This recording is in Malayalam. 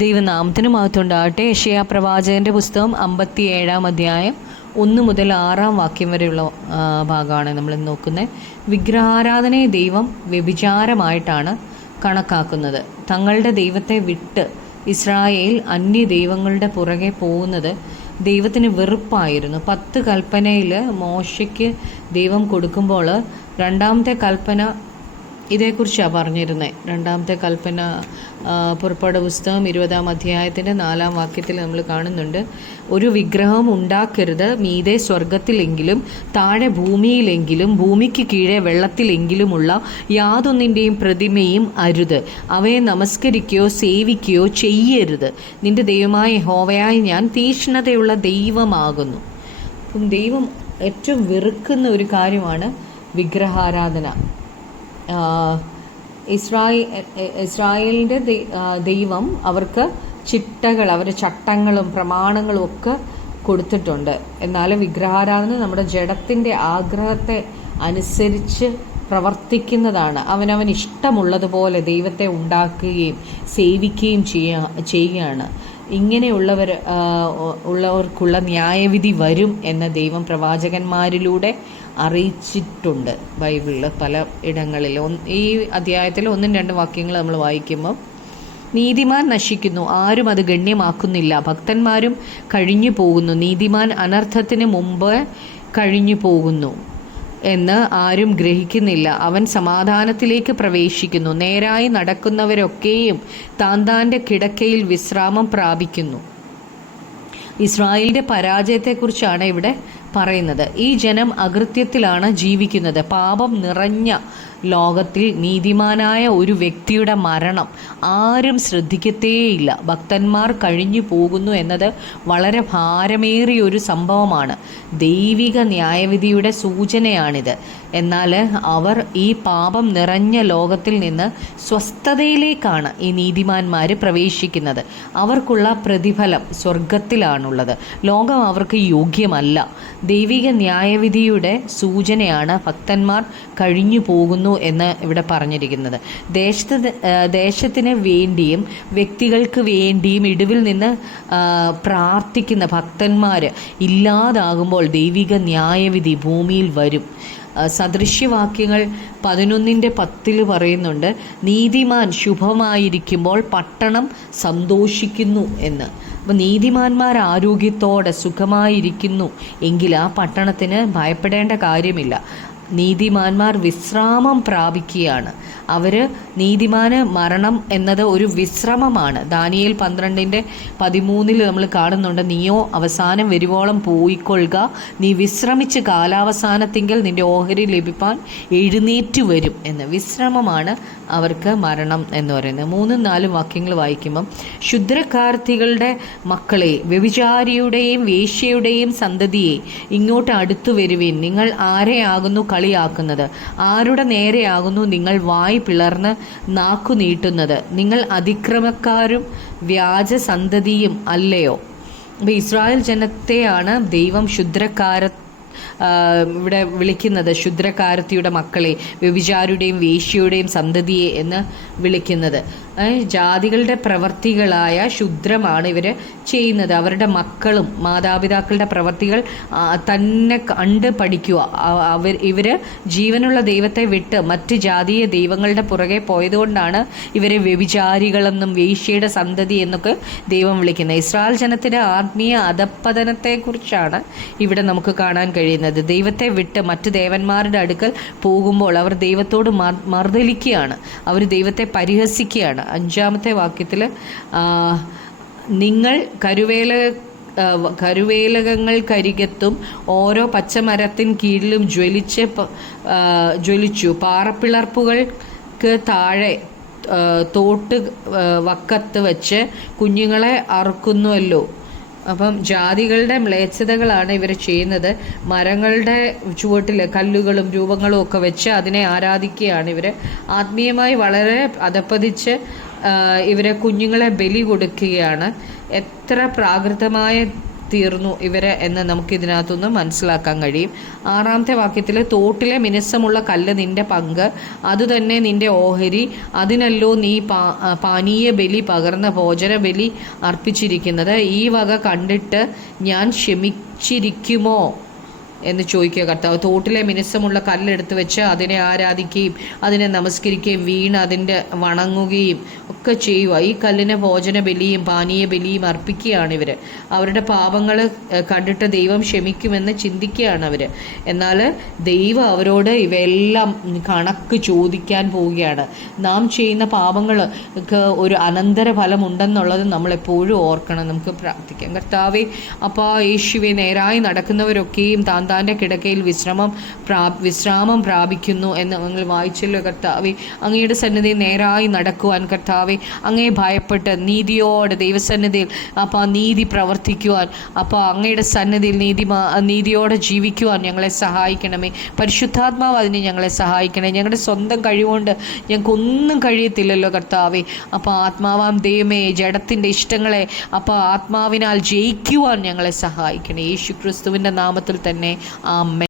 ദൈവനാമത്തിന് മഹത്വമുണ്ടാകട്ടെ. യെശയ്യാ പ്രവാചകൻ്റെ പുസ്തകം 57 അധ്യായം 1 മുതൽ 6 വാക്യം വരെയുള്ള ഭാഗമാണ് നമ്മൾ നോക്കുന്നത്. വിഗ്രഹാരാധനയെ ദൈവം വ്യഭിചാരമായിട്ടാണ് കണക്കാക്കുന്നത്. തങ്ങളുടെ ദൈവത്തെ വിട്ട് ഇസ്രായേൽ അന്യ ദൈവങ്ങളുടെ പുറകെ പോകുന്നത് ദൈവത്തിന് വെറുപ്പായിരുന്നു. 10 കൽപ്പനയിൽ മോശയ്ക്ക് ദൈവം കൊടുക്കുമ്പോൾ രണ്ടാമത്തെ കൽപ്പന ഇതേക്കുറിച്ചാണ് പറഞ്ഞിരുന്നത്. രണ്ടാമത്തെ കൽപ്പന പുറപ്പാട് പുസ്തകം 20 അധ്യായത്തിൻ്റെ 4 വാക്യത്തിൽ നമ്മൾ കാണുന്നുണ്ട്. ഒരു വിഗ്രഹം ഉണ്ടാക്കരുത്, മീതെ സ്വർഗത്തിലെങ്കിലും താഴെ ഭൂമിയിലെങ്കിലും ഭൂമിക്ക് കീഴെ വെള്ളത്തിലെങ്കിലുമുള്ള യാതൊന്നിൻ്റെയും പ്രതിമയും അരുത്. അവയെ നമസ്കരിക്കുകയോ സേവിക്കുകയോ ചെയ്യരുത്. നിന്റെ ദൈവമായ യഹോവയായി ഞാൻ തീക്ഷ്ണതയുള്ള ദൈവമാകുന്നു. അപ്പം ദൈവം ഏറ്റവും വെറുക്കുന്ന ഒരു കാര്യമാണ് വിഗ്രഹാരാധന. ഇസ്രായേലിൻ്റെ ദൈവം അവർക്ക് ചിട്ടകൾ, അവരുടെ ചട്ടങ്ങളും പ്രമാണങ്ങളും ഒക്കെ കൊടുത്തിട്ടുണ്ട്. എന്നാൽ വിഗ്രഹാരാധന നമ്മുടെ ജഡത്തിൻ്റെ ആഗ്രഹത്തെ അനുസരിച്ച് പ്രവർത്തിക്കുന്നതാണ്. അവനവൻ ഇഷ്ടമുള്ളതുപോലെ ദൈവത്തെ ഉണ്ടാക്കുകയും സേവിക്കുകയും ചെയ്യുകയാണ്. ഉള്ളവർക്കുള്ള ന്യായവിധി വരും എന്ന് ദൈവം പ്രവാചകന്മാരിലൂടെ അറിയിച്ചിട്ടുണ്ട് ബൈബിളിൽ പല ഇടങ്ങളിലും. ഈ അധ്യായത്തിൽ 1-2 വാക്യങ്ങൾ നമ്മൾ വായിക്കുമ്പോൾ, നീതിമാൻ നശിക്കുന്നു, ആരും അത് ഗണ്യമാക്കുന്നില്ല. ഭക്തന്മാരും കഴിഞ്ഞു പോകുന്നു, നീതിമാൻ അനർത്ഥത്തിന് മുമ്പ് കഴിഞ്ഞു പോകുന്നു എന്ന് ആരും ഗ്രഹിക്കുന്നില്ല. അവൻ സമാധാനത്തിലേക്ക് പ്രവേശിക്കുന്നു. നേരായി നടക്കുന്നവരൊക്കെയും താന്താൻ്റെ കിടക്കയിൽ വിശ്രാമം പ്രാപിക്കുന്നു. ഇസ്രായേലിൻ്റെ പരാജയത്തെക്കുറിച്ചാണ് ഇവിടെ പറയുന്നത്. ഈ ജനം അകൃത്യത്തിലാണ് ജീവിക്കുന്നത്. പാപം നിറഞ്ഞ ലോകത്തിൽ നീതിമാനായ ഒരു വ്യക്തിയുടെ മരണം ആരും ശ്രദ്ധിക്കത്തേയില്ല. ഭക്തന്മാർ കഴിഞ്ഞു പോകുന്നു എന്നത് വളരെ ഭാരമേറിയ ഒരു സംഭവമാണ്. ദൈവിക ന്യായവിധിയുടെ സൂചനയാണിത്. എന്നാൽ അവർ ഈ പാപം നിറഞ്ഞ ലോകത്തിൽ നിന്ന് സ്വസ്ഥതയിലേക്കാണ് ഈ നീതിമാന്മാർ പ്രവേശിക്കുന്നത്. അവർക്കുള്ള പ്രതിഫലം സ്വർഗത്തിലാണുള്ളത്. ലോകം അവർക്ക് യോഗ്യമല്ല. ദൈവിക ന്യായവിധിയുടെ സൂചനയാണ് ഭക്തന്മാർ കഴിഞ്ഞു പോകുന്നു എന്ന് ഇവിടെ പറഞ്ഞിരിക്കുന്നത്. ദേശത്തിന് വേണ്ടിയും വ്യക്തികൾക്ക് വേണ്ടിയും ഇടിവിൽ നിന്ന് പ്രാർത്ഥിക്കുന്ന ഭക്തന്മാർ ഇല്ലാതാകുമ്പോൾ ദൈവിക ന്യായവിധി ഭൂമിയിൽ വരും. സദൃശ്യവാക്യങ്ങൾ 11:10 പറയുന്നുണ്ട്, നീതിമാൻ ശുഭമായിരിക്കുമ്പോൾ പട്ടണം സന്തോഷിക്കുന്നു എന്ന്. അപ്പോൾ നീതിമാന്മാർ ആരോഗ്യത്തോടെ സുഖമായിരിക്കുന്നു എങ്കിൽ ആ പട്ടണത്തിന് ഭയപ്പെടേണ്ട കാര്യമില്ല. നീതിമാന്മാർ വിശ്രാമം പ്രാപിക്കുകയാണ്. നീതിമാന് മരണം എന്നത് ഒരു വിശ്രമമാണ്. ദാനിയേൽ 12:13 നമ്മൾ കാണുന്നുണ്ട്, നീയോ അവസാനം വരുവോളം പോയിക്കൊള്ളുക, നീ വിശ്രമിച്ച് കാലാവസാനത്തിങ്കൽ നിന്റെ ഓഹരി ലഭിപ്പാൻ എഴുന്നേറ്റ് വരും എന്ന്. വിശ്രമമാണ് അവർക്ക് മരണം എന്ന് പറയുന്നത്. 3-4 വാക്യങ്ങൾ വായിക്കുമ്പം, ക്ഷുദ്രക്കാർത്തികളുടെ മക്കളെ, വ്യഭിചാരിയുടെയും വേശ്യയുടെയും സന്തതിയെ ഇങ്ങോട്ട് അടുത്തു വരുവിൻ. നിങ്ങൾ ആരെയാകുന്നു കളിയാക്കുന്നത്? ആരുടെ നേരെയാകുന്നു നിങ്ങൾ വായ് പിളർന്ന് നാക്കു നീട്ടുന്നത്? നിങ്ങൾ അതിക്രമക്കാരും വ്യാജ സന്തതിയും അല്ലയോ? അപ്പോൾ ഇസ്രായേൽ ജനത്തെയാണ് ദൈവം ഇവിടെ വിളിക്കുന്നത്, ക്ഷുദ്രക്കാരത്തിയുടെ മക്കളെ, വ്യഭിചാരിയുടെയും വേശ്യയുടെയും സന്തതിയെ എന്ന് വിളിക്കുന്നത്. ജാതികളുടെ പ്രവർത്തികളായ ക്ഷുദ്രമാണ് ഇവർ ചെയ്യുന്നത്. അവരുടെ മക്കളും മാതാപിതാക്കളുടെ പ്രവർത്തികൾ തന്നെ കണ്ട് പഠിക്കുക. ഇവർ ജീവനുള്ള ദൈവത്തെ വിട്ട് മറ്റ് ജാതീയ ദൈവങ്ങളുടെ പുറകെ പോയതുകൊണ്ടാണ് ഇവരെ വ്യഭിചാരികളെന്നും വേശ്യയുടെ സന്തതി എന്നൊക്കെ ദൈവം വിളിക്കുന്നത്. ഇസ്രായേൽ ജനത്തിൻ്റെ ആത്മീയ അധപ്പതനത്തെക്കുറിച്ചാണ് ഇവിടെ നമുക്ക് കാണാൻ കഴിയുന്നത്. ദൈവത്തെ വിട്ട് മറ്റ് ദേവന്മാരുടെ അടുക്കൽ പോകുമ്പോൾ അവർ ദൈവത്തോട് മർദ്ദലിക്കുകയാണ്, അവർ ദൈവത്തെ പരിഹസിക്കുകയാണ്. 5-ാമത്തെ വാക്യത്തിൽ, നിങ്ങൾ കരുവേലകങ്ങൾക്കരികത്തും ഓരോ പച്ചമരത്തിൻ കീഴിലും ജ്വലിച്ചു. പാറപ്പിളർപ്പുകൾക്ക് താഴെ തോട്ട് വക്കത്ത് വെച്ച് കുഞ്ഞുങ്ങളെ അറുക്കുന്നുവല്ലോ. അപ്പം ജാതികളുടെ മ്ലേച്ഛതകളാണ് ഇവർ ചെയ്യുന്നത്. മരങ്ങളുടെ ചുവട്ടിൽ കല്ലുകളും രൂപങ്ങളും ഒക്കെ വെച്ച് അതിനെ ആരാധിക്കുകയാണ് ഇവർ. ആത്മീയമായി വളരെ അധപ്പതിച്ച് ഇവരെ കുഞ്ഞുങ്ങളെ ബലി കൊടുക്കുകയാണ്. എത്ര പ്രാകൃതമായ തീർന്നു ഇവരെ എന്ന് നമുക്കിതിനകത്തുനിന്ന് മനസ്സിലാക്കാൻ കഴിയും. 6-ാമത്തെ വാക്യത്തിൽ, തോട്ടിലെ മിനുസമുള്ള കല്ല് നിന്റെ പങ്ക്, അതുതന്നെ നിന്റെ ഓഹരി, അതിനല്ലോ നീ പാനീയ ബലി പകർന്ന ഭോജന ബലി അർപ്പിച്ചിരിക്കുന്നത്. ഈ വക കണ്ടിട്ട് ഞാൻ ക്ഷമിച്ചിരിക്കുമോ എന്ന് ചോദിക്കുക കർത്താവ്. തോട്ടിലെ മിനുസമുള്ള കല്ലെടുത്ത് വെച്ച് അതിനെ ആരാധിക്കുകയും അതിനെ നമസ്കരിക്കുകയും വീണ് അതിൻ്റെ വണങ്ങുകയും ഒക്കെ ചെയ്യുക. ഈ കല്ലിന് ഭോജന ബലിയും പാനീയ ബലിയും അർപ്പിക്കുകയാണ് ഇവർ. അവരുടെ പാപങ്ങൾ കണ്ടിട്ട് ദൈവം ക്ഷമിക്കുമെന്ന് ചിന്തിക്കുകയാണ് അവർ. എന്നാൽ ദൈവം അവരോട് ഇവയെല്ലാം കണക്ക് ചോദിക്കാൻ പോവുകയാണ്. നാം ചെയ്യുന്ന പാപങ്ങൾക്ക് ഒരു അനന്തരഫലം ഉണ്ടെന്നുള്ളത് നമ്മളെപ്പോഴും ഓർക്കണം. നമുക്ക് പ്രാർത്ഥിക്കാം. കർത്താവേ, അപ്പോൾ യേശുവെ, നേരായി നടക്കുന്നവരൊക്കെയും താൻ്റെ കിടക്കയിൽ വിശ്രാമം പ്രാപിക്കുന്നു എന്ന് നിങ്ങൾ വായിച്ചല്ലോ കർത്താവെ. അങ്ങയുടെ സന്നിധിയിൽ നേരായി നടക്കുവാൻ കർത്താവെ, അങ്ങയെ ഭയപ്പെട്ട് നീതിയോടെ ദൈവസന്നിധിയിൽ നീതി പ്രവർത്തിക്കുവാൻ അങ്ങയുടെ സന്നിധിയിൽ നീതിയോടെ ജീവിക്കുവാൻ ഞങ്ങളെ സഹായിക്കണമേ. പരിശുദ്ധാത്മാവ് അതിന് ഞങ്ങളെ സഹായിക്കണേ. ഞങ്ങളുടെ സ്വന്തം കഴിവുകൊണ്ട് ഞങ്ങൾക്കൊന്നും കഴിയത്തില്ലല്ലോ കർത്താവെ. ആത്മാവാം ദൈവമേ, ജഡത്തിൻ്റെ ഇഷ്ടങ്ങളെ ആത്മാവിനാൽ ജയിക്കുവാൻ ഞങ്ങളെ സഹായിക്കണേ. യേശു ക്രിസ്തുവിൻ്റെ നാമത്തിൽ തന്നെ ആമേൻ.